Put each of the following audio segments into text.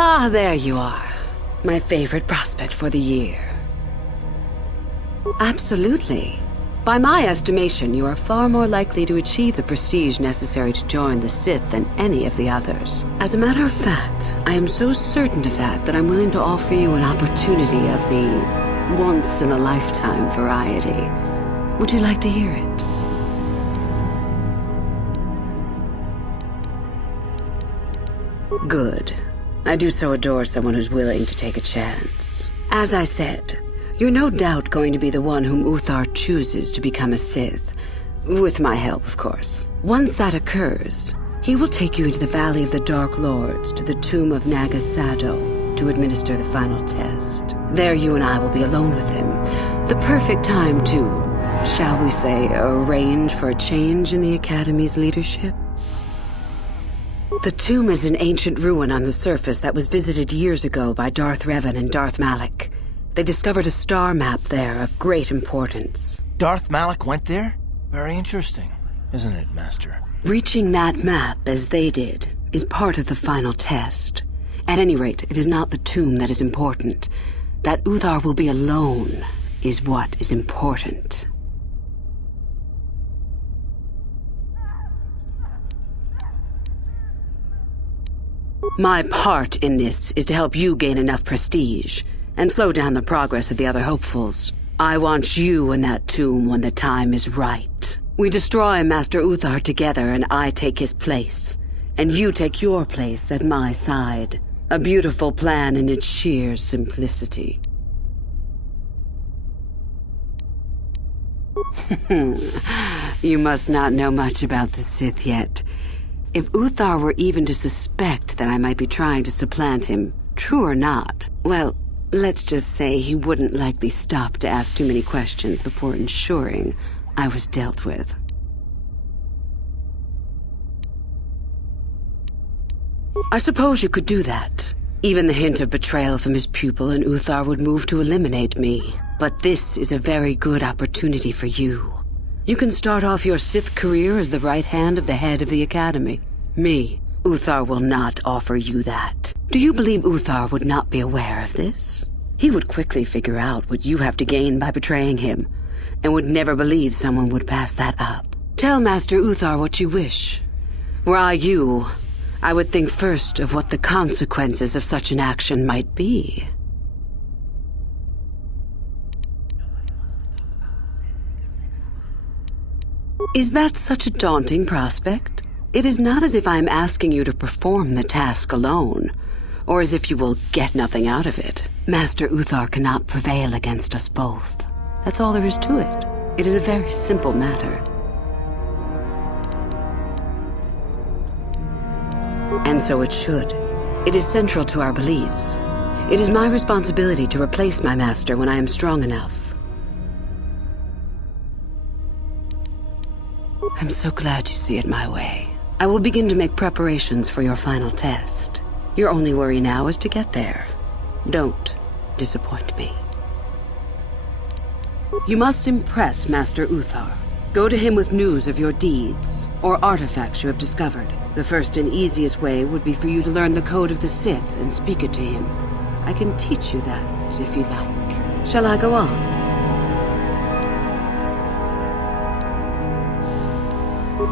Ah, there you are. My favorite prospect for the year. Absolutely. By my estimation, you are far more likely to achieve the prestige necessary to join the Sith than any of the others. As a matter of fact, I am so certain of that I'm willing to offer you an opportunity of the once-in-a-lifetime variety. Would you like to hear it? Good. I do so adore someone who's willing to take a chance. As I said, you're no doubt going to be the one whom Uthar chooses to become a Sith. With my help, of course. Once that occurs, he will take you into the Valley of the Dark Lords to the tomb of Naga Sado to administer the final test. There you and I will be alone with him. The perfect time to, shall we say, arrange for a change in the Academy's leadership. The tomb is an ancient ruin on the surface that was visited years ago by Darth Revan and Darth Malak. They discovered a star map there of great importance. Darth Malak went there? Very interesting, isn't it, Master? Reaching that map, as they did, is part of the final test. At any rate, it is not the tomb that is important. That Uthar will be alone is what is important. My part in this is to help you gain enough prestige and slow down the progress of the other hopefuls. I want you in that tomb when the time is right. We destroy Master Uthar together and I take his place. And you take your place at my side. A beautiful plan in its sheer simplicity. You must not know much about the Sith yet. If Uthar were even to suspect that I might be trying to supplant him, true or not, well, let's just say he wouldn't likely stop to ask too many questions before ensuring I was dealt with. I suppose you could do that. Even the hint of betrayal from his pupil and Uthar would move to eliminate me. But this is a very good opportunity for you. You can start off your Sith career as the right hand of the head of the Academy. Me, Uthar will not offer you that. Do you believe Uthar would not be aware of this? He would quickly figure out what you have to gain by betraying him, and would never believe someone would pass that up. Tell Master Uthar what you wish. Were I you, I would think first of what the consequences of such an action might be. Is that such a daunting prospect? It is not as if I am asking you to perform the task alone, or as if you will get nothing out of it. Master Uthar cannot prevail against us both. That's all there is to it. It is a very simple matter. And so it should. It is central to our beliefs. It is my responsibility to replace my master when I am strong enough. I'm so glad you see it my way. I will begin to make preparations for your final test. Your only worry now is to get there. Don't disappoint me. You must impress Master Uthar. Go to him with news of your deeds, or artifacts you have discovered. The first and easiest way would be for you to learn the code of the Sith and speak it to him. I can teach you that, if you like. Shall I go on?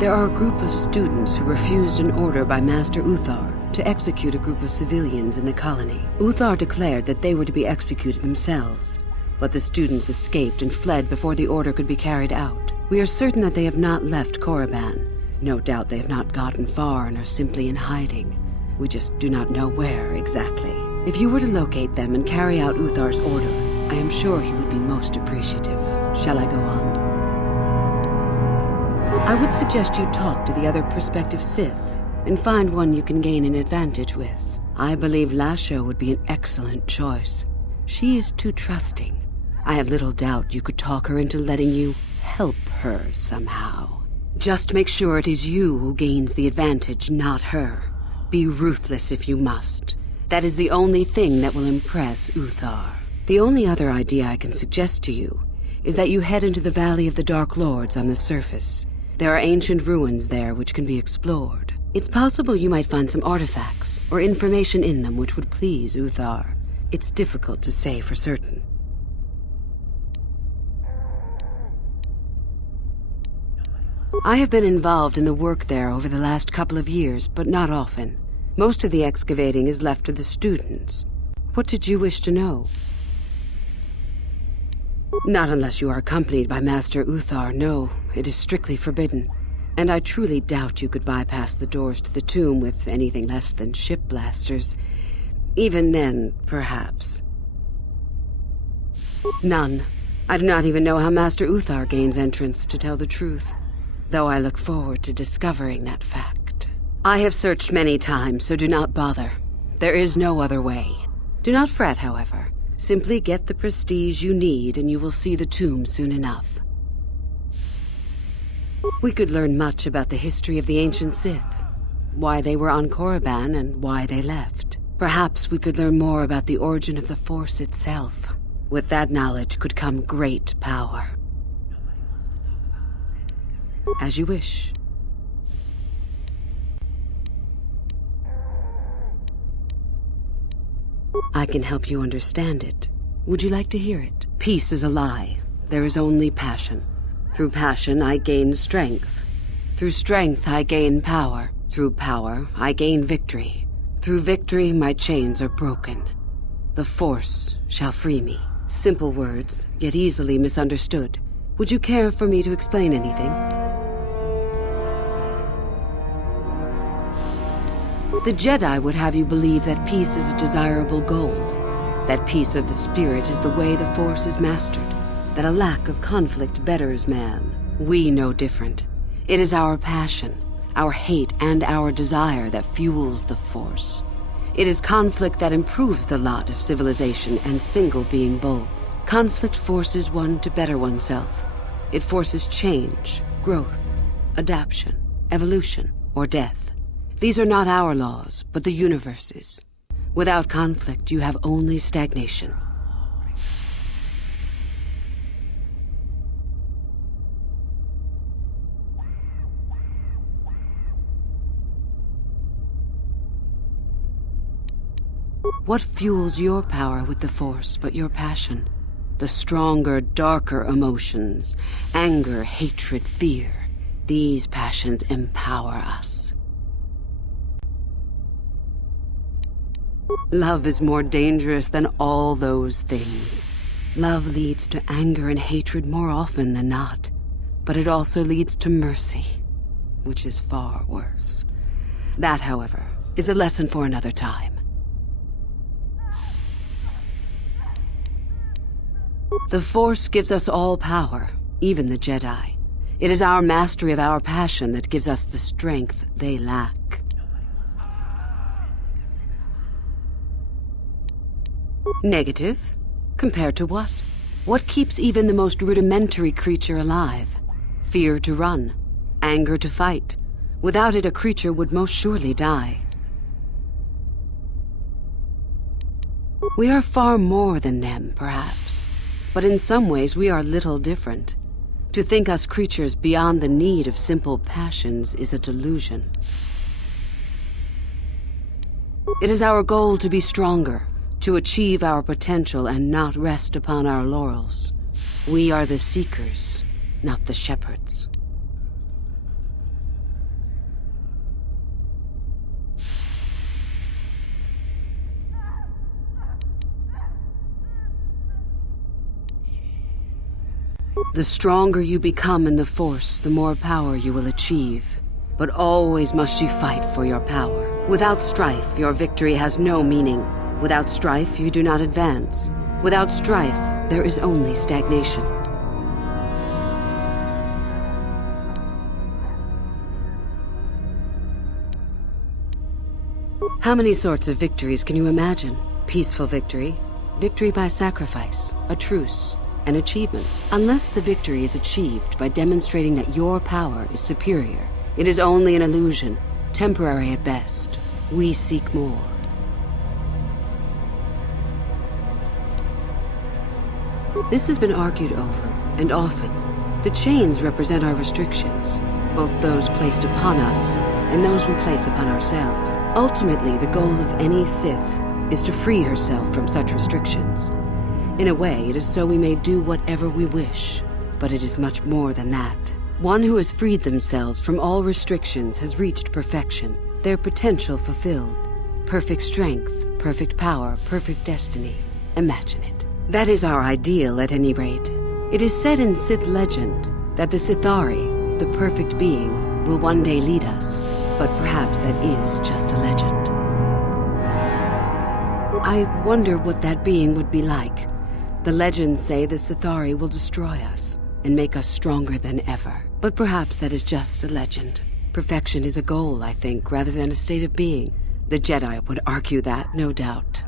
There are a group of students who refused an order by Master Uthar to execute a group of civilians in the colony. Uthar declared that they were to be executed themselves, but the students escaped and fled before the order could be carried out. We are certain that they have not left Korriban. No doubt they have not gotten far and are simply in hiding. We just do not know where exactly. If you were to locate them and carry out Uthar's order, I am sure he would be most appreciative. Shall I go on? I would suggest you talk to the other prospective Sith and find one you can gain an advantage with. I believe Lasho would be an excellent choice. She is too trusting. I have little doubt you could talk her into letting you help her somehow. Just make sure it is you who gains the advantage, not her. Be ruthless if you must. That is the only thing that will impress Uthar. The only other idea I can suggest to you is that you head into the Valley of the Dark Lords on the surface. There are ancient ruins there which can be explored. It's possible you might find some artifacts or information in them which would please UTHR. It's difficult to say for certain. I have been involved in the work there over the last couple of years, but not often. Most of the excavating is left to the students. What did you wish to know? Not unless you are accompanied by Master UTHR, no. It is strictly forbidden. And I truly doubt you could bypass the doors to the tomb with anything less than ship blasters. Even then, perhaps. None. I do not even know how Master UTHR gains entrance, to tell the truth. Though I look forward to discovering that fact. I have searched many times, so do not bother. There is no other way. Do not fret, however. Simply get the prestige you need and you will see the tomb soon enough. We could learn much about the history of the ancient Sith. Why they were on Korriban and why they left. Perhaps we could learn more about the origin of the Force itself. With that knowledge could come great power. As you wish. I can help you understand it. Would you like to hear it? Peace is a lie. There is only passion. Through passion, I gain strength. Through strength, I gain power. Through power, I gain victory. Through victory, my chains are broken. The Force shall free me. Simple words, yet easily misunderstood. Would you care for me to explain anything? The Jedi would have you believe that peace is a desirable goal. That peace of the spirit is the way the Force is mastered. That a lack of conflict betters man. We know different. It is our passion, our hate, and our desire that fuels the Force. It is conflict that improves the lot of civilization and single being both. Conflict forces one to better oneself. It forces change, growth, adaptation, evolution, or death. These are not our laws, but the universe's. Without conflict, you have only stagnation. What fuels your power with the Force but your passion? The stronger, darker emotions. Anger, hatred, fear. These passions empower us. Love is more dangerous than all those things. Love leads to anger and hatred more often than not. But it also leads to mercy, which is far worse. That, however, is a lesson for another time. The Force gives us all power, even the Jedi. It is our mastery of our passion that gives us the strength they lack. Negative? Compared to what? What keeps even the most rudimentary creature alive? Fear to run. Anger to fight. Without it, a creature would most surely die. We are far more than them, perhaps. But in some ways, we are little different. To think us creatures beyond the need of simple passions is a delusion. It is our goal to be stronger, to achieve our potential and not rest upon our laurels. We are the seekers, not the shepherds. The stronger you become in the Force, the more power you will achieve. But always must you fight for your power. Without strife, your victory has no meaning. Without strife, you do not advance. Without strife, there is only stagnation. How many sorts of victories can you imagine? Peaceful victory, victory by sacrifice, a truce, an achievement. Unless the victory is achieved by demonstrating that your power is superior, it is only an illusion, temporary at best. We seek more. This has been argued over, and often. The chains represent our restrictions. both those placed upon us and those we place upon ourselves. Ultimately, the goal of any Sith is to free herself from such restrictions. In a way, it is so we may do whatever we wish, but it is much more than that. One who has freed themselves from all restrictions has reached perfection, their potential fulfilled. Perfect strength, perfect power, perfect destiny. Imagine it. That is our ideal, at any rate. It is said in Sith legend that the Sithari, the perfect being, will one day lead us, but perhaps that is just a legend. I wonder what that being would be like. The legends say the Sithari will destroy us and make us stronger than ever. But perhaps that is just a legend. Perfection is a goal, I think, rather than a state of being. The Jedi would argue that, no doubt.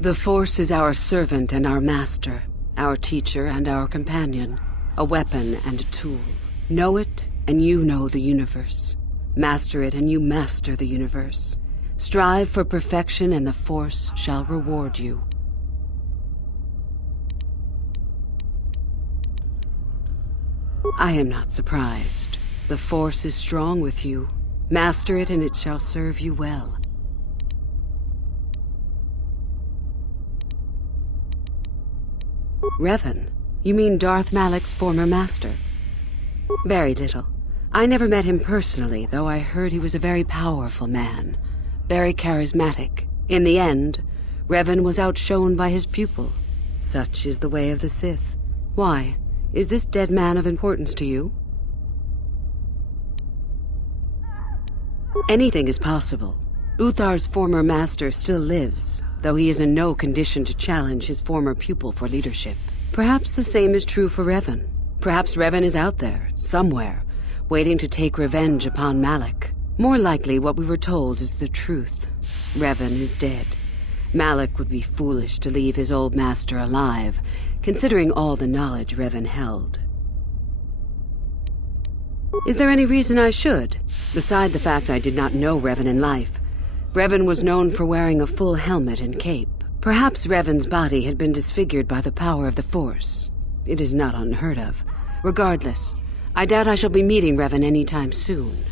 The Force is our servant and our master, our teacher and our companion, a weapon and a tool. Know it, and you know the universe. Master it, and you master the universe. Strive for perfection, and the Force shall reward you. I am not surprised. The Force is strong with you. Master it, and it shall serve you well. Revan? You mean Darth Malak's former master? Very little. I never met him personally, though I heard he was a very powerful man. Very charismatic. In the end, Revan was outshone by his pupil. Such is the way of the Sith. Why? Is this dead man of importance to you? Anything is possible. Uthar's former master still lives, though he is in no condition to challenge his former pupil for leadership. Perhaps the same is true for Revan. Perhaps Revan is out there, somewhere, waiting to take revenge upon Malak. More likely, what we were told is the truth. Revan is dead. Malak would be foolish to leave his old master alive, considering all the knowledge Revan held. Is there any reason I should? Beside the fact I did not know Revan in life, Revan was known for wearing a full helmet and cape. Perhaps Revan's body had been disfigured by the power of the Force. It is not unheard of. Regardless, I doubt I shall be meeting Revan anytime soon.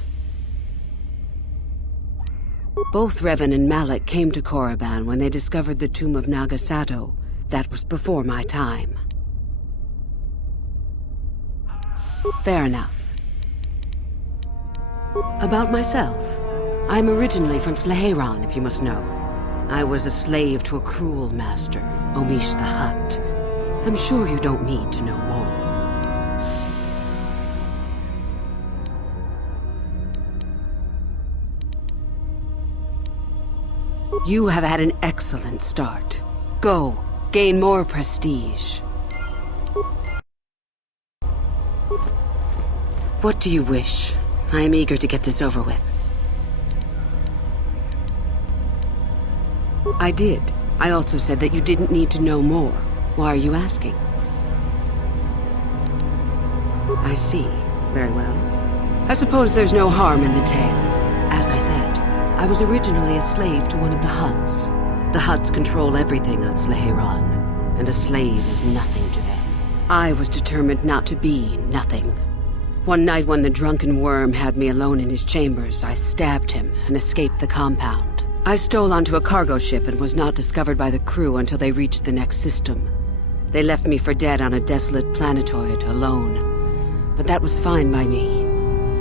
Both Revan and Malak came to Korriban when they discovered the tomb of Nagasato. That was before my time. Fair enough. About myself. I'm originally from Sleheyron, if you must know. I was a slave to a cruel master, Omish the Hutt. I'm sure you don't need to know more. You have had an excellent start. Go, gain more prestige. What do you wish? I am eager to get this over with. I did. I also said that you didn't need to know more. Why are you asking? I see. Very well. I suppose there's no harm in the tale. As I said, I was originally a slave to one of the Hutts. The Hutts control everything on Sleheyron, and a slave is nothing to them. I was determined not to be nothing. One night when the drunken worm had me alone in his chambers, I stabbed him and escaped the compound. I stole onto a cargo ship and was not discovered by the crew until they reached the next system. They left me for dead on a desolate planetoid, alone. But that was fine by me.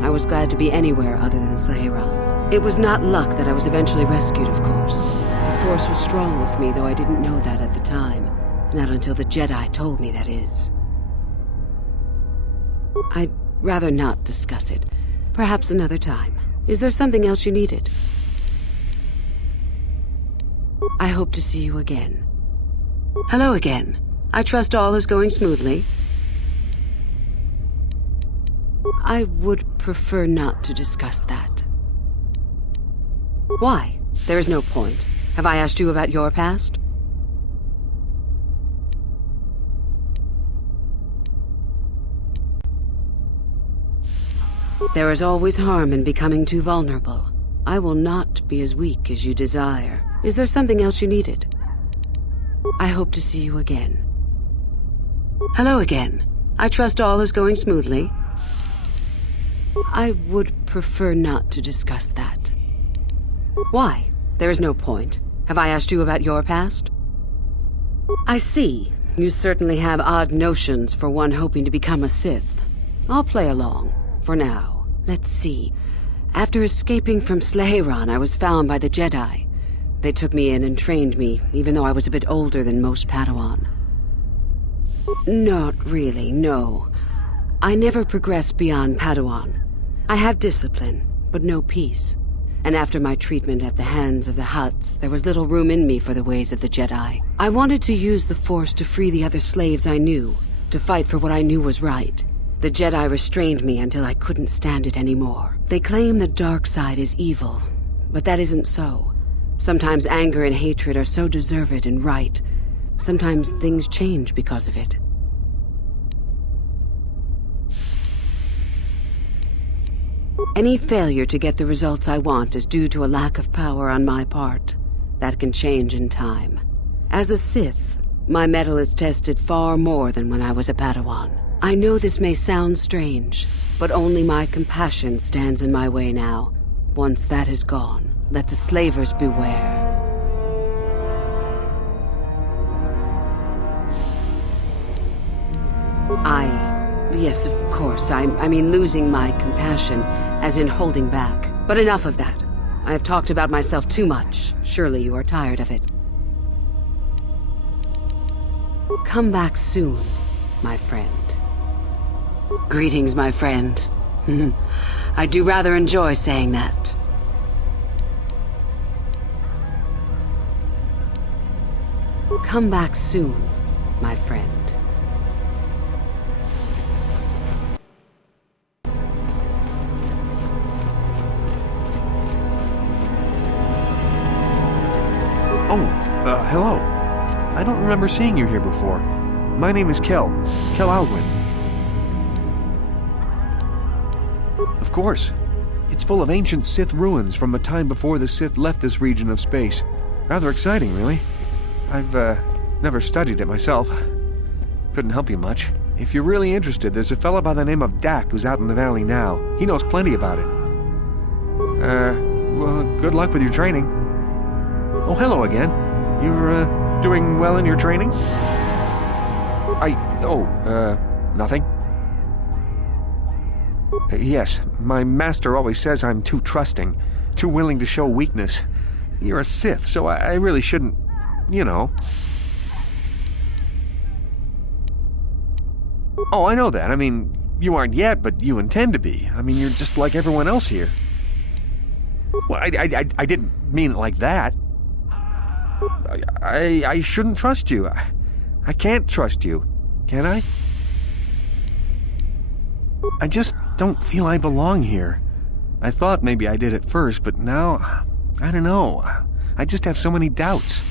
I was glad to be anywhere other than Sleheyron. It was not luck that I was eventually rescued, of course. The Force was strong with me, though I didn't know that at the time. Not until the Jedi told me, that is. I'd rather not discuss it. Perhaps another time. Is there something else you needed? I hope to see you again. Hello again. I trust all is going smoothly. I would prefer not to discuss that. Why? There is no point. Have I asked you about your past? There is always harm in becoming too vulnerable. I will not be as weak as you desire. Is there something else you needed? I hope to see you again. Hello again. I trust all is going smoothly. I would prefer not to discuss that. Why? There is no point. Have I asked you about your past? I see. You certainly have odd notions for one hoping to become a Sith. I'll play along, for now. Let's see. After escaping from Slaheron, I was found by the Jedi. They took me in and trained me, even though I was a bit older than most Padawan. Not really, no. I never progressed beyond Padawan. I had discipline, but no peace. And after my treatment at the hands of the Hutts, there was little room in me for the ways of the Jedi. I wanted to use the Force to free the other slaves I knew, to fight for what I knew was right. The Jedi restrained me until I couldn't stand it anymore. They claim the dark side is evil, but that isn't so. Sometimes anger and hatred are so deserved and right. Sometimes things change because of it. Any failure to get the results I want is due to a lack of power on my part. That can change in time. As a Sith, my mettle is tested far more than when I was a Padawan. I know this may sound strange, but only my compassion stands in my way now. Once that is gone, let the slavers beware. Yes, of course, I mean losing my compassion, as in holding back. But enough of that. I have talked about myself too much. Surely you are tired of it. Come back soon, my friend. Greetings, my friend. I do rather enjoy saying that. Come back soon, my friend. Hello. I don't remember seeing you here before. My name is Kel Alwyn. Of course. It's full of ancient Sith ruins from a time before the Sith left this region of space. Rather exciting, really. I've, never studied it myself. Couldn't help you much. If you're really interested, there's a fella by the name of Dak who's out in the valley now. He knows plenty about it. Well, good luck with your training. Oh, hello again. You're, doing well in your training? Nothing. Yes, my master always says I'm too trusting, too willing to show weakness. You're a Sith, so I really shouldn't, you know. Oh, I know that. I mean, you aren't yet, but you intend to be. I mean, you're just like everyone else here. Well, I didn't mean it like that. I shouldn't trust you. I can't trust you. Can I? I just don't feel I belong here. I thought maybe I did at first, but now, I don't know. I just have so many doubts.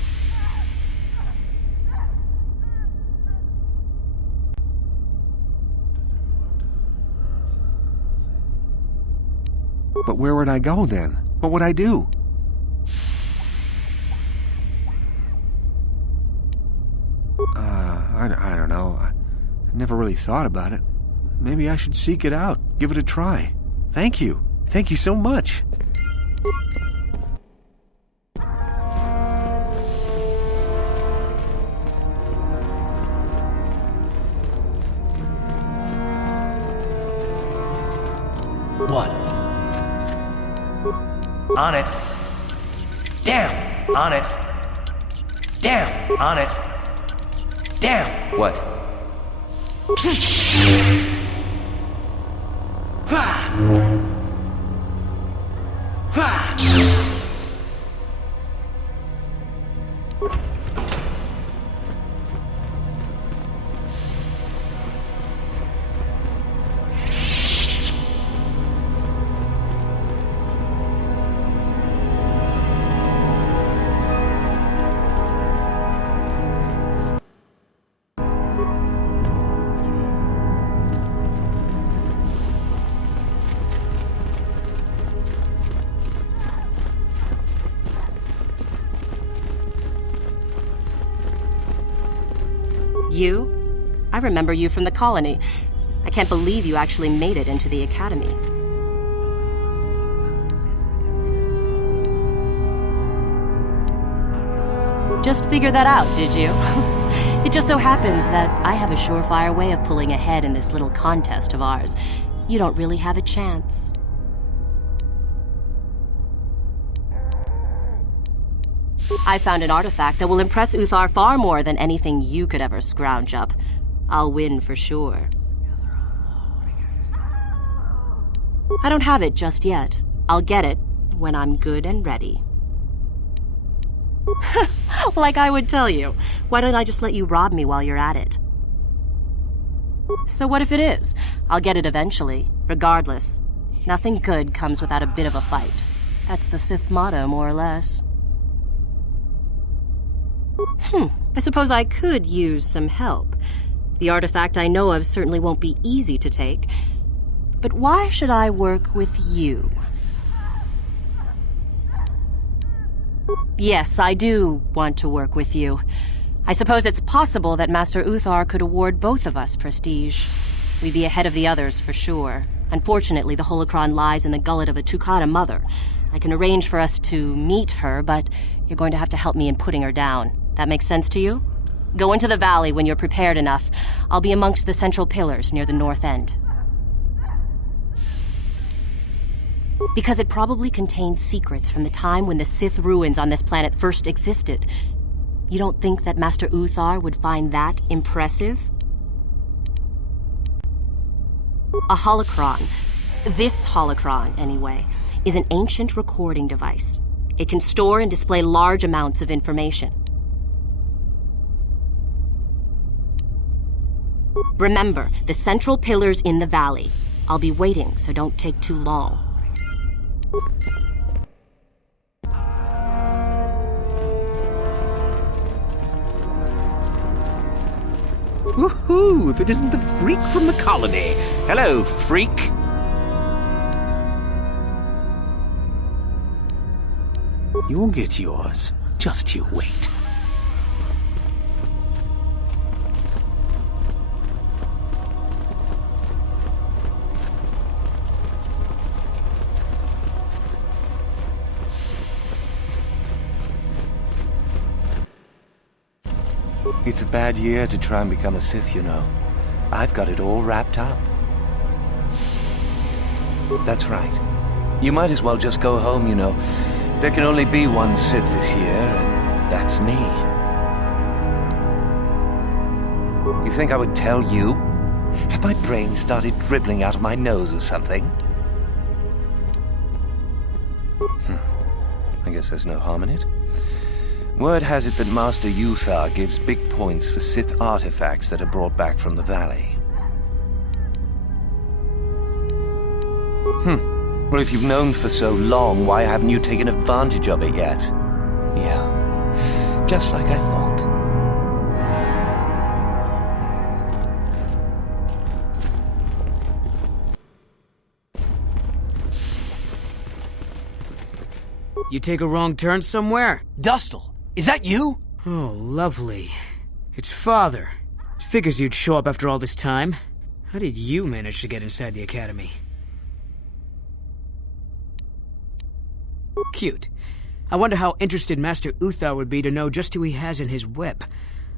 But where would I go then? What would I do? I don't know. I never really thought about it. Maybe I should seek it out, give it a try. Thank you. Thank you so much. What? On it. Damn! On it. Damn! On it. Damn! What? Ha! Ha! You? I remember you from the colony. I can't believe you actually made it into the academy. Just figure that out, did you? It just so happens that I have a surefire way of pulling ahead in this little contest of ours. You don't really have a chance. I found an artifact that will impress Uthar far more than anything you could ever scrounge up. I'll win for sure. I don't have it just yet. I'll get it when I'm good and ready. Like I would tell you. Why don't I just let you rob me while you're at it? So what if it is? I'll get it eventually, regardless. Nothing good comes without a bit of a fight. That's the Sith motto, more or less. I suppose I could use some help. The artifact I know of certainly won't be easy to take. But why should I work with you? Yes, I do want to work with you. I suppose it's possible that Master Uthar could award both of us prestige. We'd be ahead of the others for sure. Unfortunately, the holocron lies in the gullet of a Tukata mother. I can arrange for us to meet her, but you're going to have to help me in putting her down. That makes sense to you? Go into the valley when you're prepared enough. I'll be amongst the central pillars near the north end. Because it probably contains secrets from the time when the Sith ruins on this planet first existed. You don't think that Master Uthar would find that impressive? A holocron, this holocron anyway, is an ancient recording device. It can store and display large amounts of information. Remember, the central pillars in the valley. I'll be waiting, so don't take too long. Woohoo! If it isn't the freak from the colony. Hello, freak. You'll get yours. Just you wait. It's a bad year to try and become a Sith, you know. I've got it all wrapped up. That's right. You might as well just go home, you know. There can only be one Sith this year, and that's me. You think I would tell you? Have my brain started dribbling out of my nose or something? I guess there's no harm in it. Word has it that Master Uthar gives big points for Sith artifacts that are brought back from the valley. Well, if you've known for so long, why haven't you taken advantage of it yet? Yeah, just like I thought. You take a wrong turn somewhere? Dustle, is that you? Oh, lovely. It's Father. Figures you'd show up after all this time. How did you manage to get inside the academy? Cute. I wonder how interested Master Uthar would be to know just who he has in his web.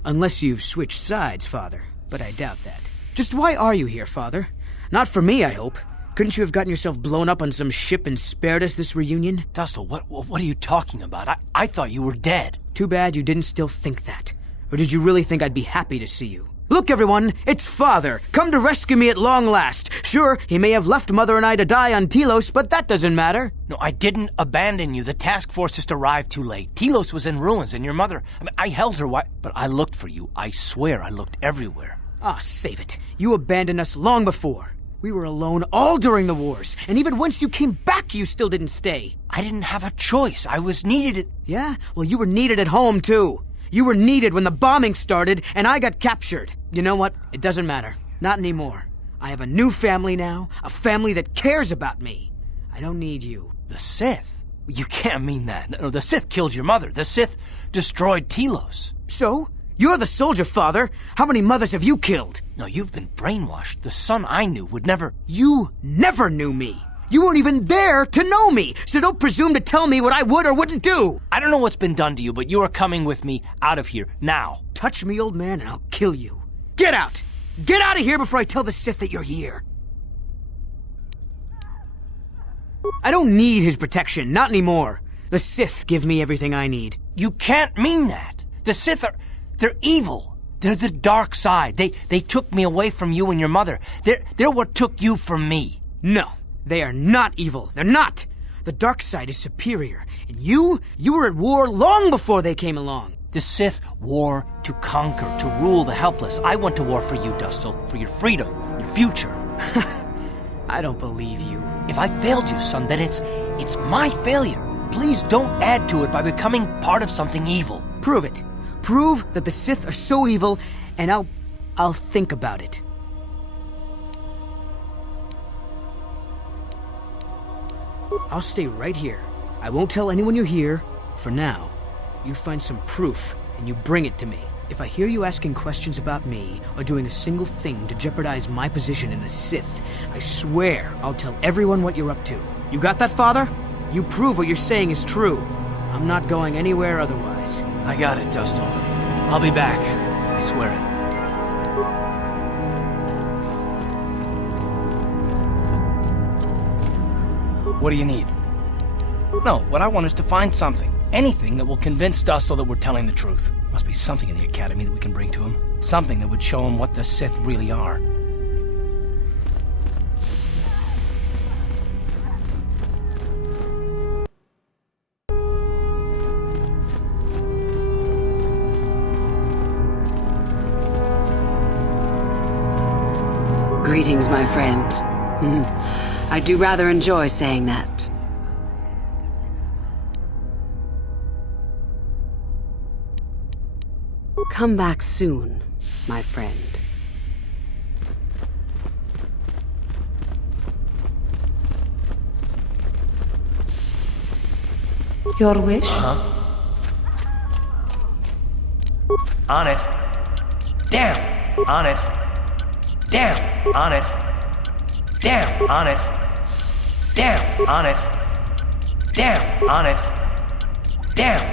Unless you've switched sides, Father. But I doubt that. Just why are you here, Father? Not for me, I hope. Couldn't you have gotten yourself blown up on some ship and spared us this reunion? Dustle, what are you talking about? I thought you were dead. Too bad you didn't still think that. Or did you really think I'd be happy to see you? Look, everyone, it's Father, come to rescue me at long last. Sure, he may have left Mother and I to die on Telos, but that doesn't matter. No, I didn't abandon you. The task force just arrived too late. Telos was in ruins, and your mother... I held her, but I looked for you. I swear I looked everywhere. Ah, save it. You abandoned us long before. We were alone all during the wars, and even once you came back, you still didn't stay. I didn't have a choice. I was needed. Yeah? Well, you were needed at home, too. You were needed when the bombing started, and I got captured. You know what? It doesn't matter. Not anymore. I have a new family now, a family that cares about me. I don't need you. The Sith? You can't mean that. No, the Sith killed your mother. The Sith destroyed Telos. So? You're the soldier, Father. How many mothers have you killed? No, you've been brainwashed. The son I knew would never... You never knew me. You weren't even there to know me, so don't presume to tell me what I would or wouldn't do. I don't know what's been done to you, but you are coming with me out of here, now. Touch me, old man, and I'll kill you. Get out! Get out of here before I tell the Sith that you're here. I don't need his protection, not anymore. The Sith give me everything I need. You can't mean that. The Sith are... they're evil. They're the dark side. They took me away from you and your mother. They're what took you from me. No, they are not evil. They're not. The dark side is superior. And you were at war long before they came along. The Sith war to conquer, to rule the helpless. I went to war for you, Dustil, for your freedom, your future. I don't believe you. If I failed you, son, then it's my failure. Please don't add to it by becoming part of something evil. Prove it. Prove that the Sith are so evil, and I'll think about it. I'll stay right here. I won't tell anyone you're here, for now. You find some proof, and you bring it to me. If I hear you asking questions about me, or doing a single thing to jeopardize my position in the Sith, I swear I'll tell everyone what you're up to. You got that, Father? You prove what you're saying is true. I'm not going anywhere otherwise. I got it, Dustil. I'll be back. I swear it. What do you need? No, what I want is to find something. Anything that will convince Dustil that we're telling the truth. Must be something in the Academy that we can bring to him. Something that would show him what the Sith really are. Greetings, my friend. I do rather enjoy saying that. Come back soon, my friend. Your wish? On it. Down. On it. Down. On it. Down. On it. Down. On it. Down. On it. Down.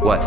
What?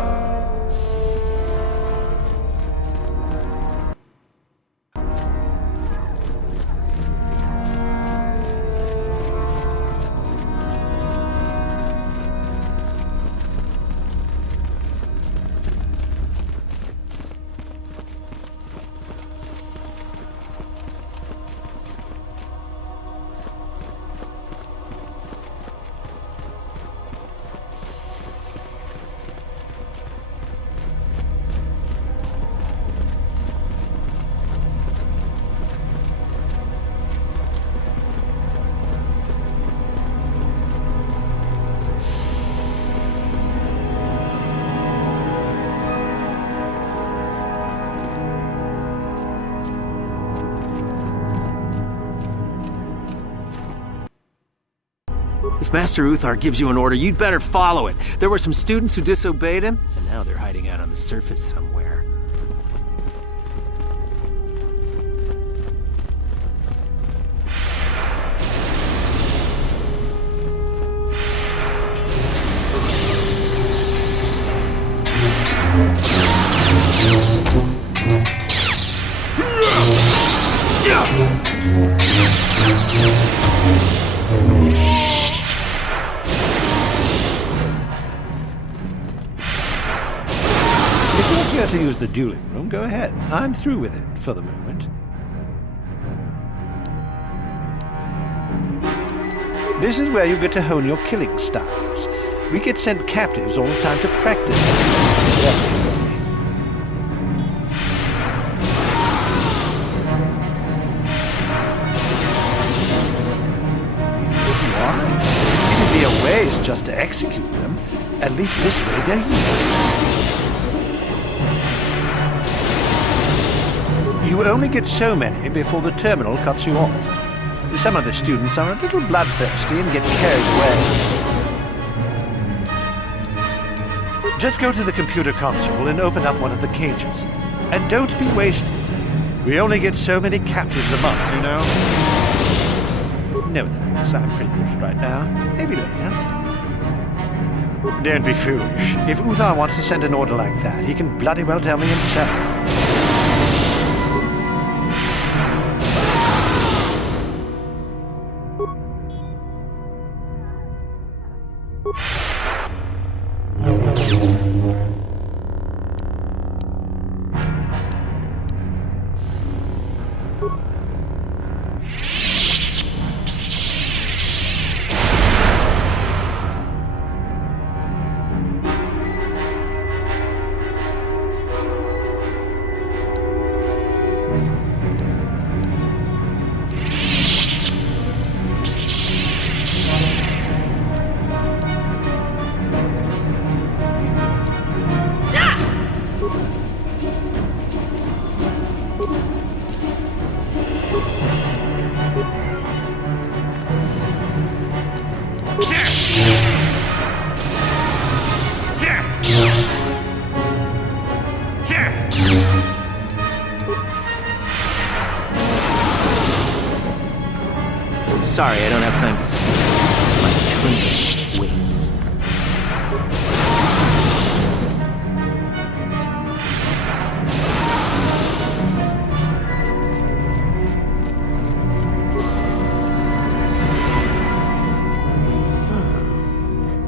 If Master Uthar gives you an order, you'd better follow it. There were some students who disobeyed him, and now they're hiding out on the surface somewhere. If you're here to use the dueling room, go ahead. I'm through with it, for the moment. This is where you get to hone your killing styles. We get sent captives all the time to practice. Why? It'd be a waste just to execute them. At least this way they're useful. You only get so many before the terminal cuts you off. Some of the students are a little bloodthirsty and get carried away. Just go to the computer console and open up one of the cages. And don't be wasted. We only get so many captives a month, you know? No thanks, I'm pretty good right now. Maybe later. Don't be foolish. If Uthar wants to send an order like that, he can bloody well tell me himself. Sorry, I don't have time to speak. My trinket waits.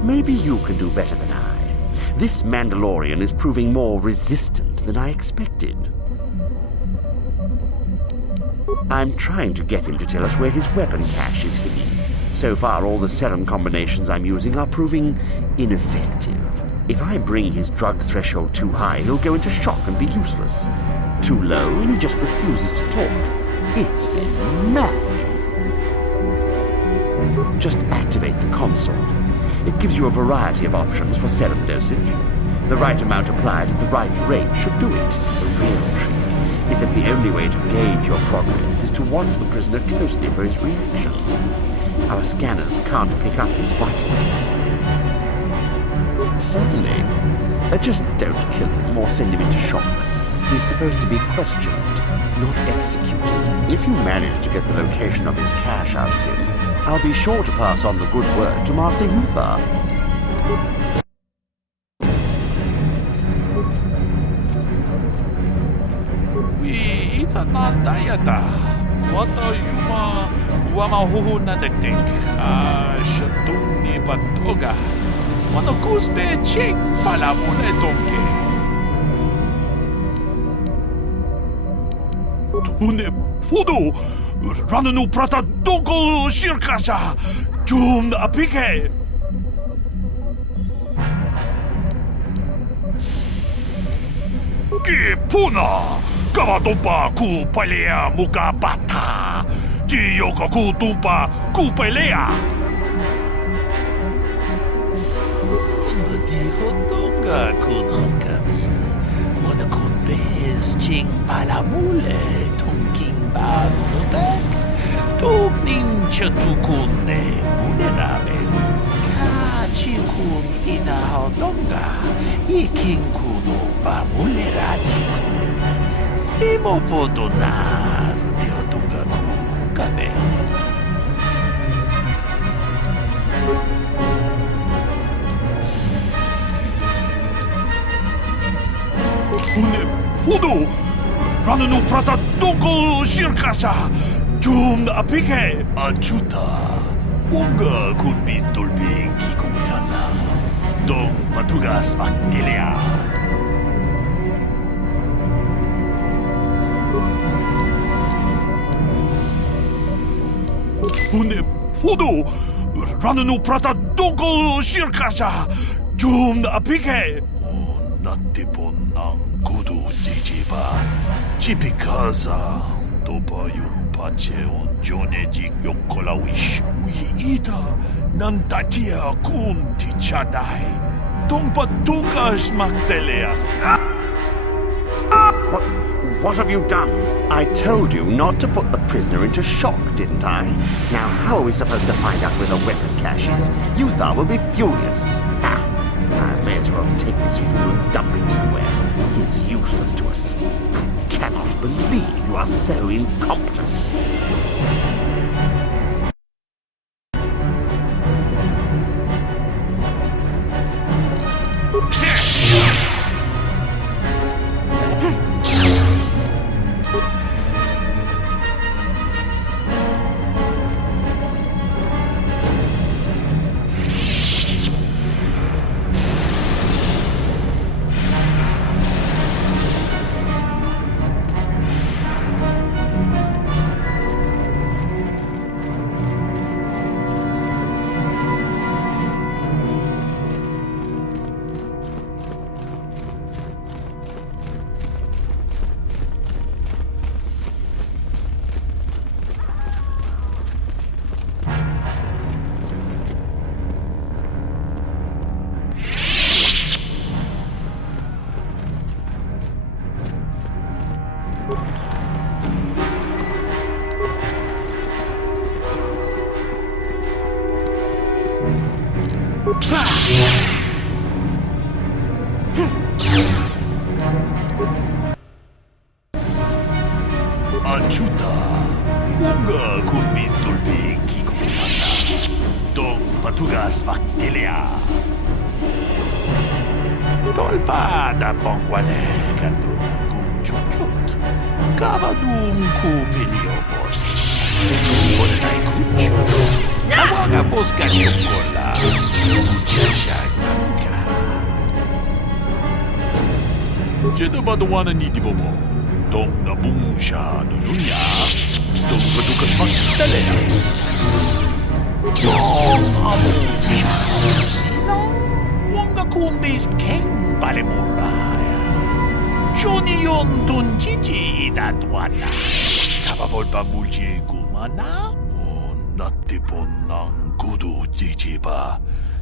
Maybe you can do better than I. This Mandalorian is proving more resistant than I expected. I'm trying to get him to tell us where his weapon cache is hidden. So far, all the serum combinations I'm using are proving ineffective. If I bring his drug threshold too high, he'll go into shock and be useless. Too low, and he just refuses to talk. It's been mad. Just activate the console. It gives you a variety of options for serum dosage. The right amount applied at the right rate should do it. The real trick is that the only way to gauge your progress is to watch the prisoner closely for his reaction. Our scanners can't pick up his vitals. Certainly. Just don't kill him or send him into shock. He's supposed to be questioned, not executed. If you manage to get the location of his cache out of him, I'll be sure to pass on the good word to Master Uthar. Dayata. What are you wamahuhu na detik? Shatuni patoga. Manokuspe ching palamune tonke. Tune podo. Rananu prata doko shirkasha. Jum apike. Kipuna. Kamatumpa ku palea muka bata. Jiyoka ku tumpa ku pelea. Unda di hotonga kunang kami. Mona kun bez ching palamule tongking banutek. Tugning chatukunne munerabes. Kachikun ina hotonga. Iking kuno pa mulerachikun. Imo po donar di otunga kami. Hudu, rananu prata doko shirkasha, jum apike ajuta, unga kunbis dolpi kikuyana, dong patugas makilya. Une podo Ranunu prata dongol shirkasha. Tum apike. Natipon ng kudu dijiba. Chipikaza. Topa yung pache on jonejik yokolawish. Wi ita nan tatia kun tichadai. Tongpa tukas magtelea. What have you done? I told you not to put the prisoner into shock, didn't I? Now, how are we supposed to find out where the weapon cache is? Uthar will be furious. I may as well take this fool and dump him somewhere. He's useless to us. I cannot believe you are so incompetent. Achuta, unga kumbis tulpi kikuyana. Dong patugas baktelea. Tolpa da pongwale kanduna kumchuchut. Kavadum kupiliopos. Onay kuchu. Awaga boska chokola. Uchashaganga. Jedabadwana ni dibobo. Dong nabungsha nununya. Dong padukas magtalea. Dong abungsha. Wanga kumbis keng palemuraya. Johnny yon tunjiji idatwana. Sababol pa mulje kumana. Natipon ng kudu jijiba.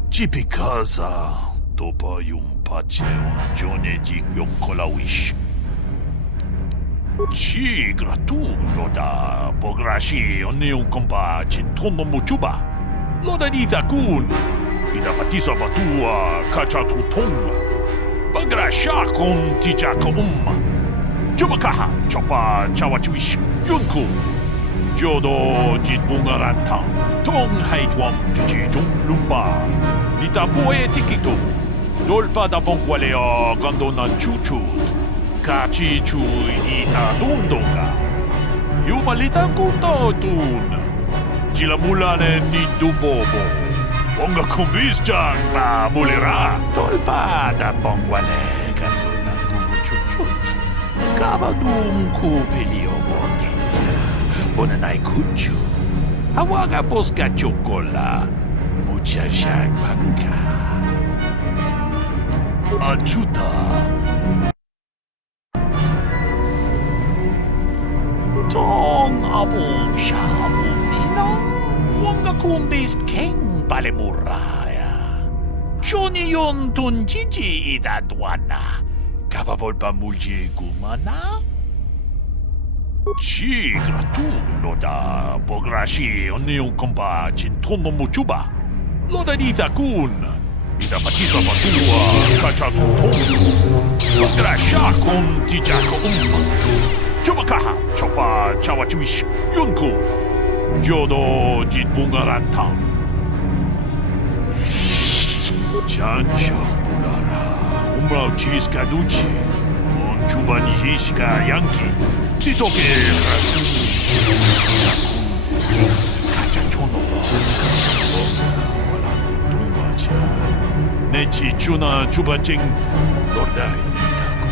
Chipikaza. Topa yung pache on jonejik yokolawish. Ci gratulo pograshi onneun kompa cintono muchuba. Loda dita kun. Ida patisa batua kachatu tonga. Bagrasha kon tijaka Chubakaha chopa chawachiwish yunku. Jodo jitbungaranta. Tong haitwam jijijung lumpa. Nita poe tikitu. Dolpa da bonkwalea gandona chuchut. Kachi chui ita dundonga. Yumalita kutotun. Chilamulane ni dubobo. Ponga kumbisjan pa mulira. Tolpa da pongwale kanduna guchuchut. Kabadum kupilio botenya. Bonanay kuchu. Awaga boska chokola. Mucha shagpanga. Achuta. Tong abong siya umina. Wanga kumbis keng palemuraya. Johnny yon tunjiji idadwana. Kapabol pa mulje kumana? Ci gratulo da pograshi onneun kompa cintono muchuba. Loda dita kun. Ida patisa patua kachatu tongu. Bagrasha kon tijaka Chubakaha, chopa chawachiwish yunku. Jodo jitbungaranta. Chanshak bulara. Umrao chis kaduchi. On chuba nihishka yanki. Titoke rasu. Kachachono. Wala nutumba cha. Nechi chuna chuba ching. Lordai itaku.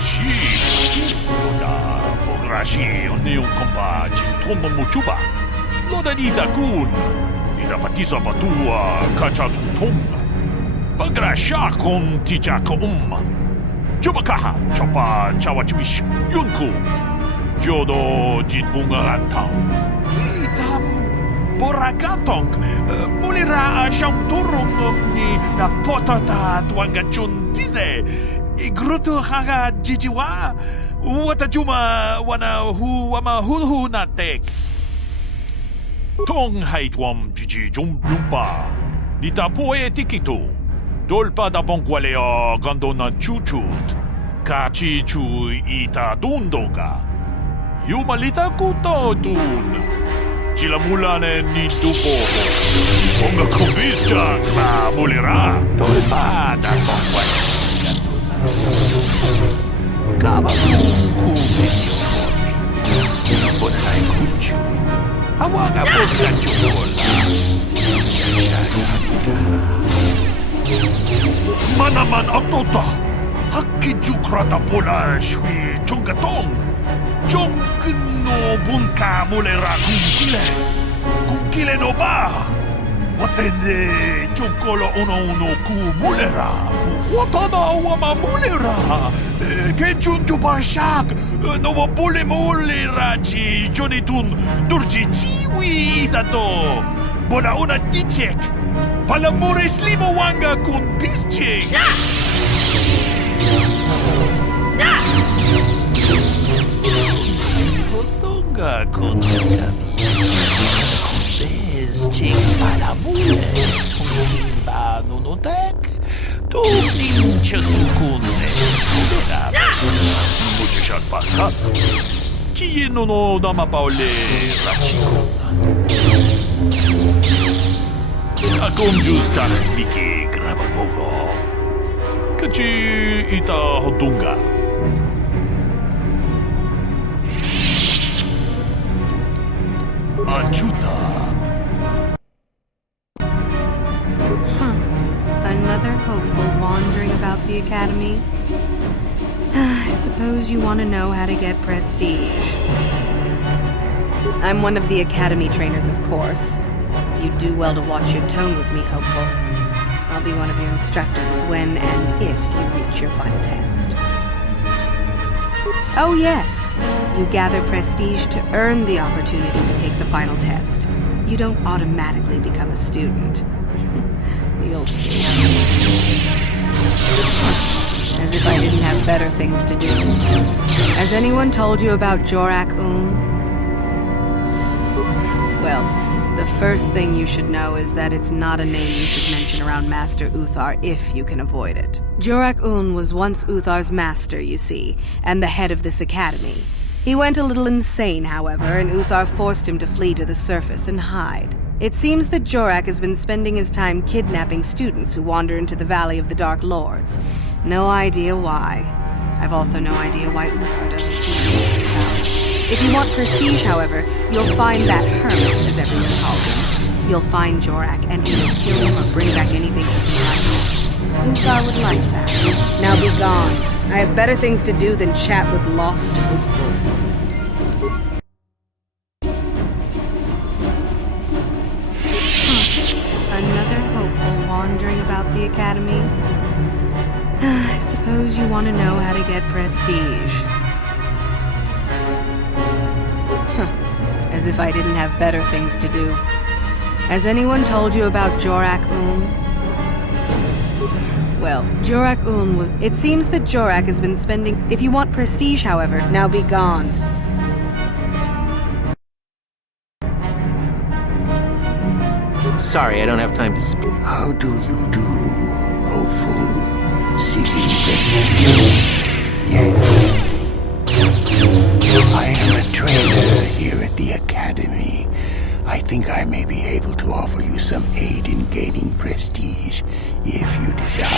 Chi. Loda pograshi onneun kompa cintono muchuba. Loda dita kun. idapatisa patua kachatum. Pagrasha kon tijaka Chubakaha chapa chawachish yunku. Jodo jitbunga antang. Itam boragatong. Mulira shanturung ni na potata tuangachun tize. Igrutu haga jijiwa. Watajuma wana hu wama hu natek. Tong haitwam jiji jumpa. Nita poe tikitu. Dolpa da bongualea gandona chuchut. Kachi chu ita dundoga. Yumalita kutotun. Chilamulane ni dupo. Ponga kubisja ma mulira. Dolpa da bongualea gandona. Kabakunku Bonanai kuchu. Hawaga boska chukola. Manaman otota. Hakiju krata pola shui chungatong. Chongkino bunka mulera kunkile. Kunkile no ba. Watende chokolo uno ku mulera. Watada wama mulera. Kenjunju bashak. No wapule mulera chi jonitun durji chiwi tato. Bona una tichek. Palamure slimo wanga kun pischek. Kotonga kun Bez ching palamule. Tungimba nunotek. Tungim chatukunne. Muchachak pakat. Kie no dama paole rachikun. Akum justa niki grababogo. Kachi ita hotunga. Achuta. Another hopeful wandering about the academy. I suppose you want to know how to get prestige. I'm one of the academy trainers, of course. You'd do well to watch your tone with me, hopeful. I'll be one of your instructors when and if you reach your final test. Oh yes, you gather prestige to earn the opportunity to take the final test. You don't automatically become a student. You'll see. As if I didn't have better things to do. Has anyone told you about Jorak Well, the first thing you should know is that it's not a name you should mention around Master Uthar if you can avoid it. Jorak was once Uthar's master, you see, and the head of this academy. He went a little insane, however, and Uthar forced him to flee to the surface and hide. It seems that Jorak has been spending his time kidnapping students who wander into the Valley of the Dark Lords. No idea why. I've also no idea why Uthar doesn't do something about it. If you want prestige, however, you'll find that hermit, as everyone calls him. You'll find Jorak and either kill him or bring back anything he's behind. Uthar would like that. Now be gone. I have better things to do than chat with lost hopefuls. Another hopeful wandering about the academy. I suppose you want to know how to get prestige. As if I didn't have better things to do. Has anyone told you about Jorak Well, Jorak was... It seems that Jorak has been spending... If you want prestige, however, now be gone. Sorry, I don't have time to speak. How do you do, hopeful? Seeking prestige? Yes. I am a trainer here at the Academy. I think I may be able to offer you some aid in gaining prestige, if you desire.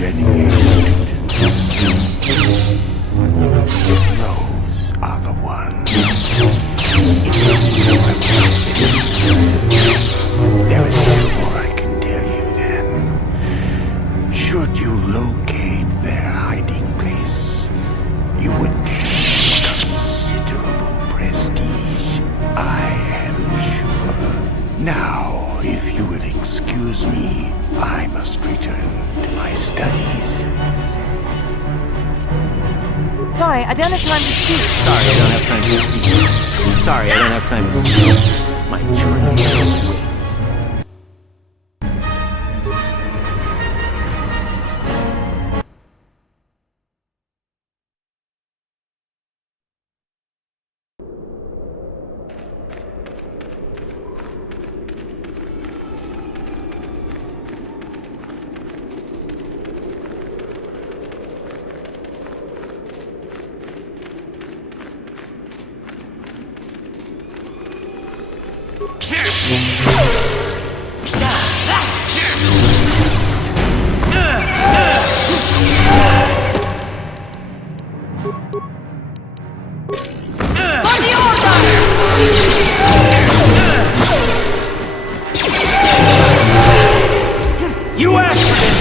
Renegade students. Those are the ones. There is little more I can tell you then. Should you locate their hiding place, you would gain considerable prestige. I Now, if you will excuse me, I must return to my studies. Sorry, I don't have time to speak. Sorry, I don't have time to speak. Sorry, I don't have time to speak. My training waits. You asked for this!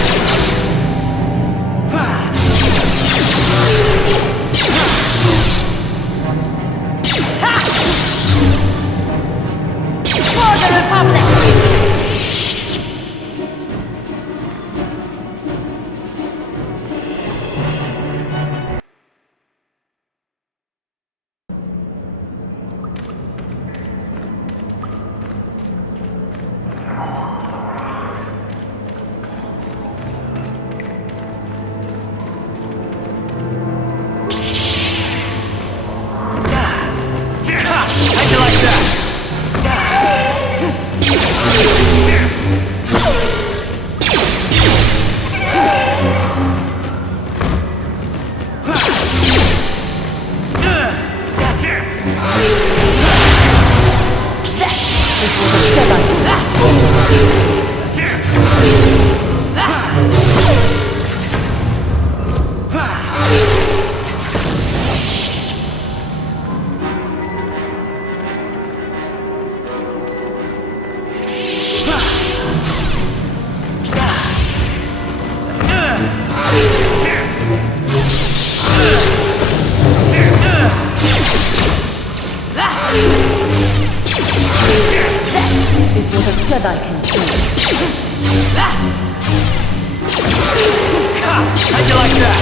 For the Republic! How'd you like that? Is what a Jedi can do. How'd you like that?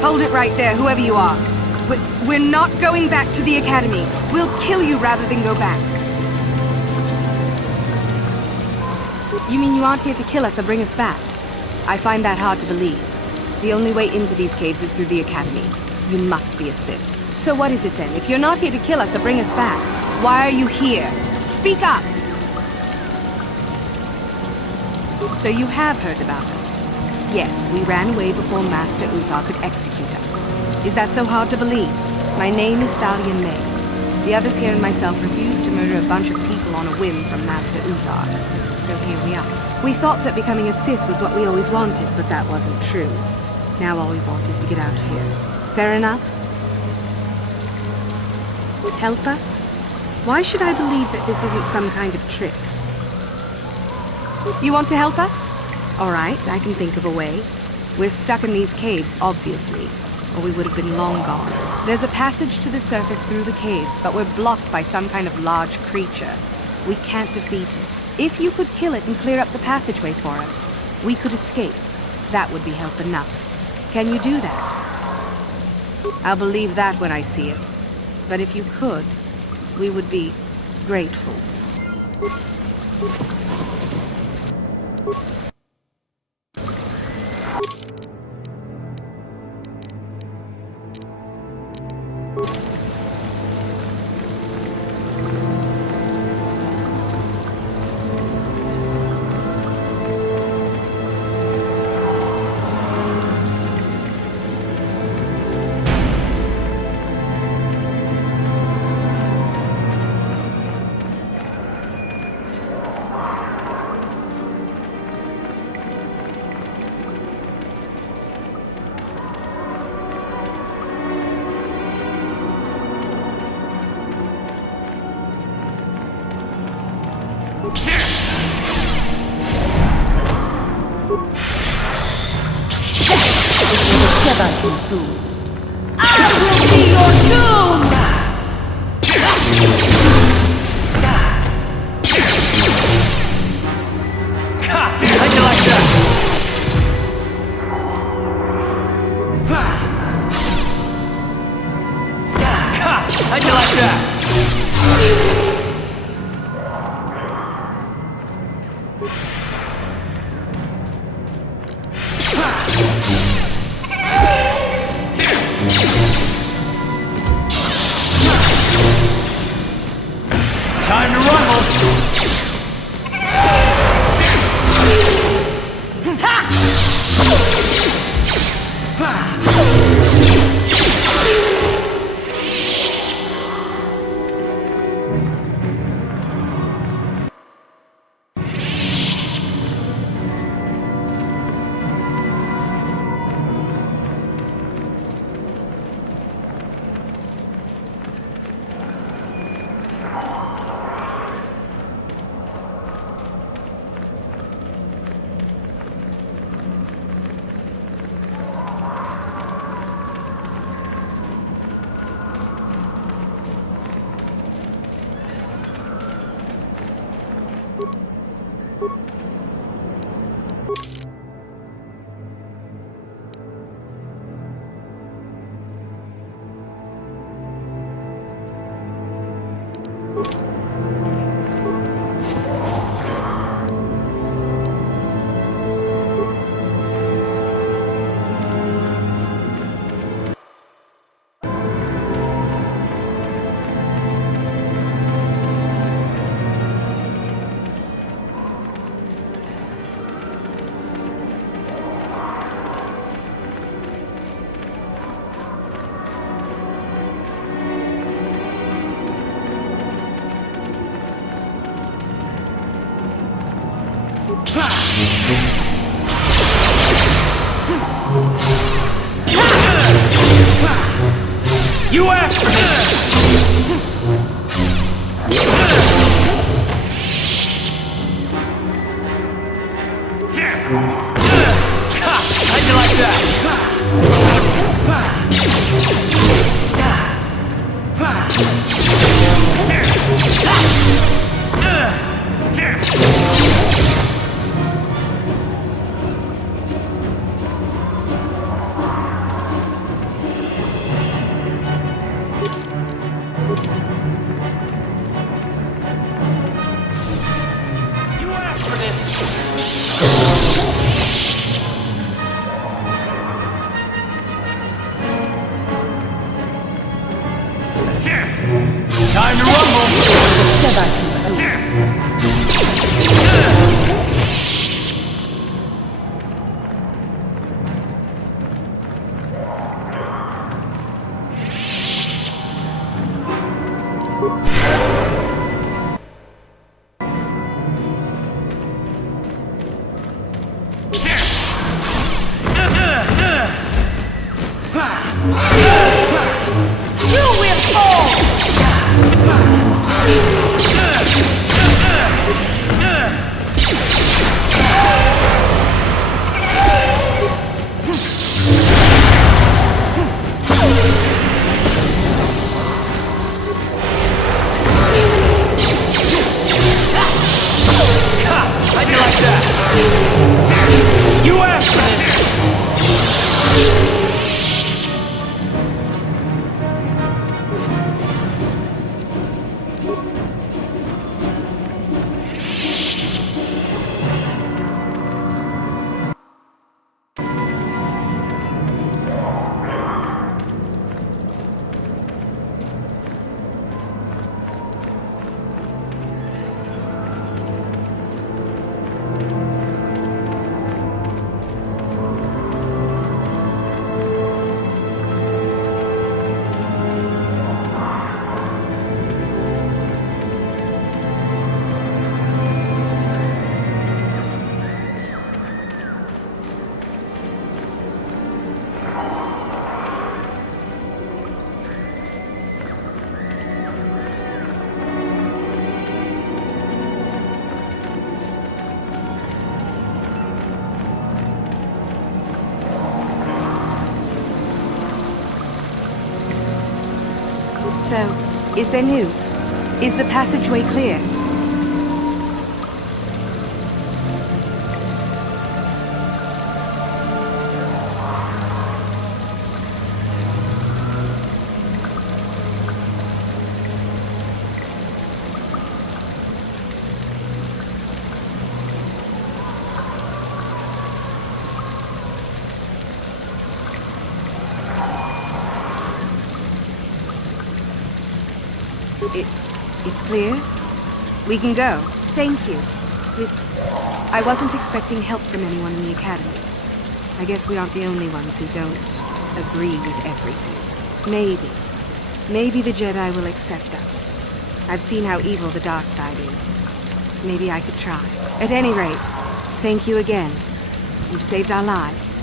Hold it right there, whoever you are. We're not going back to the Academy. We'll kill you rather than go back. You mean you aren't here to kill us or bring us back? I find that hard to believe. The only way into these caves is through the Academy. You must be a Sith. So what is it then? If you're not here to kill us or bring us back, why are you here? Speak up! So you have heard about us? Yes, we ran away before Master Uthar could execute us. Is that so hard to believe? My name is Thalia May. The others here and myself refused to murder a bunch of people on a whim from Master Uthar. So here we are. We thought that becoming a Sith was what we always wanted, but that wasn't true. Now all we want is to get out of here. Fair enough? Help us? Why should I believe that this isn't some kind of trick? You want to help us? All right, I can think of a way. We're stuck in these caves, obviously, or we would have been long gone. There's a passage to the surface through the caves, but we're blocked by some kind of large creature. We can't defeat it. If you could kill it and clear up the passageway for us, we could escape. That would be help enough. Can you do that? I'll believe that when I see it. But if you could, we would be grateful. How'd you like that? How'd you like that? Time to rumble! You asked for this! How'd you like You asked for this! Time to rumble! You will fall! How'd you like that? You asked for this! So, is there news? Is the passageway clear? It's clear? We can go. Thank you. I wasn't expecting help from anyone in the Academy. I guess we aren't the only ones who don't agree with everything. Maybe the Jedi will accept us. I've seen how evil the dark side is. Maybe I could try. At any rate, thank you again. You've saved our lives.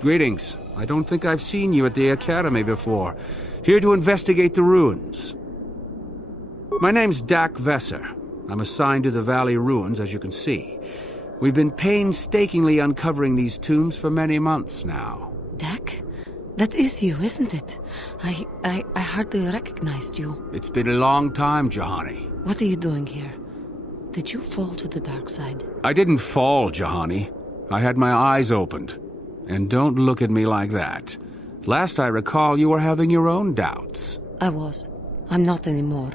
Greetings. I don't think I've seen you at the Academy before. Here to investigate the ruins. My name's Dak Vesser. I'm assigned to the Valley Ruins, as you can see. We've been painstakingly uncovering these tombs for many months now. Dak? That is you, isn't it? I hardly recognized you. It's been a long time, Jahani. What are you doing here? Did you fall to the dark side? I didn't fall, Jahani. I had my eyes opened. And don't look at me like that. Last I recall, you were having your own doubts. I was. I'm not anymore.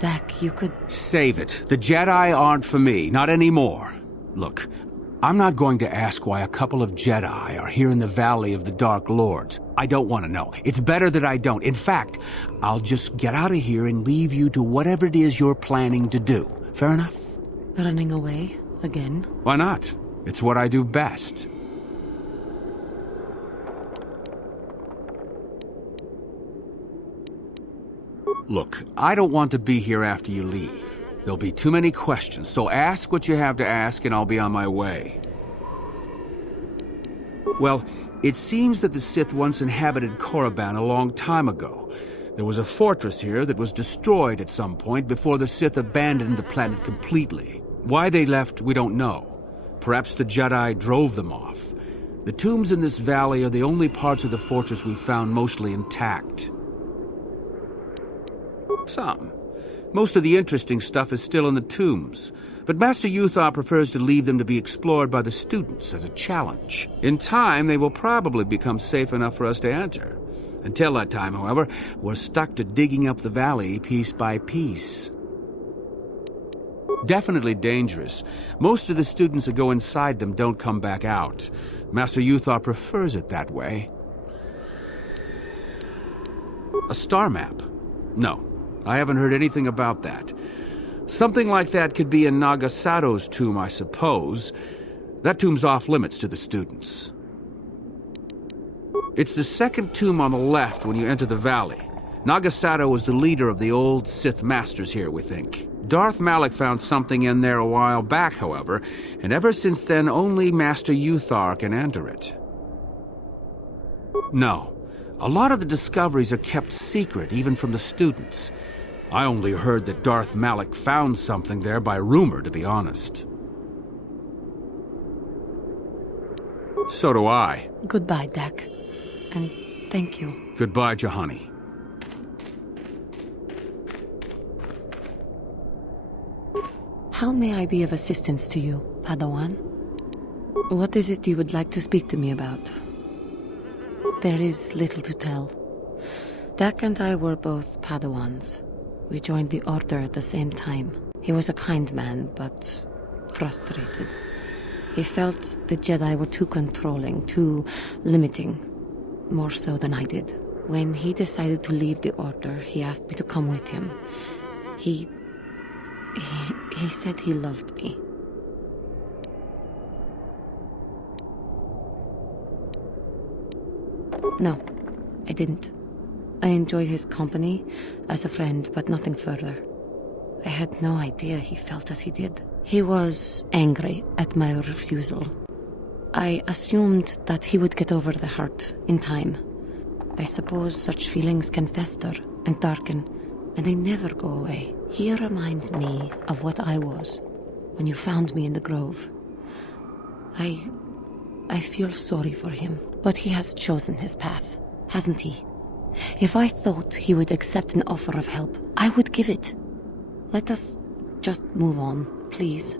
Dak, you could... Save it. The Jedi aren't for me, not anymore. Look, I'm not going to ask why a couple of Jedi are here in the Valley of the Dark Lords. I don't want to know. It's better that I don't. In fact, I'll just get out of here and leave you to whatever it is you're planning to do. Fair enough? Running away? Again? Why not? It's what I do best. Look, I don't want to be here after you leave. There'll be too many questions, so ask what you have to ask and I'll be on my way. Well, it seems that the Sith once inhabited Korriban a long time ago. There was a fortress here that was destroyed at some point before the Sith abandoned the planet completely. Why they left, we don't know. Perhaps the Jedi drove them off. The tombs in this valley are the only parts of the fortress we found mostly intact. Some. Most of the interesting stuff is still in the tombs, but Master Uthar prefers to leave them to be explored by the students as a challenge. In time, they will probably become safe enough for us to enter. Until that time, however, we're stuck to digging up the valley piece by piece. Definitely dangerous. Most of the students that go inside them don't come back out. Master Uthar prefers it that way. A star map? No. I haven't heard anything about that. Something like that could be in Nagasato's tomb, I suppose. That tomb's off-limits to the students. It's the second tomb on the left when you enter the valley. Nagasato was the leader of the old Sith Masters here, we think. Darth Malak found something in there a while back, however, and ever since then only Master Uthar can enter it. No. A lot of the discoveries are kept secret, even from the students. I only heard that Darth Malak found something there by rumor, to be honest. So do I. Goodbye, Dak. And thank you. Goodbye, Jahani. How may I be of assistance to you, Padawan? What is it you would like to speak to me about? There is little to tell. Dak and I were both Padawans. We joined the Order at the same time. He was a kind man, but frustrated. He felt the Jedi were too controlling, too limiting, more so than I did. When he decided to leave the Order, he asked me to come with him. He said he loved me. No, I didn't. I enjoyed his company as a friend, but nothing further. I had no idea he felt as he did. He was angry at my refusal. I assumed that he would get over the hurt in time. I suppose such feelings can fester and darken, and they never go away. He reminds me of what I was when you found me in the grove. I feel sorry for him, but he has chosen his path, hasn't he? If I thought he would accept an offer of help, I would give it. Let us just move on, please.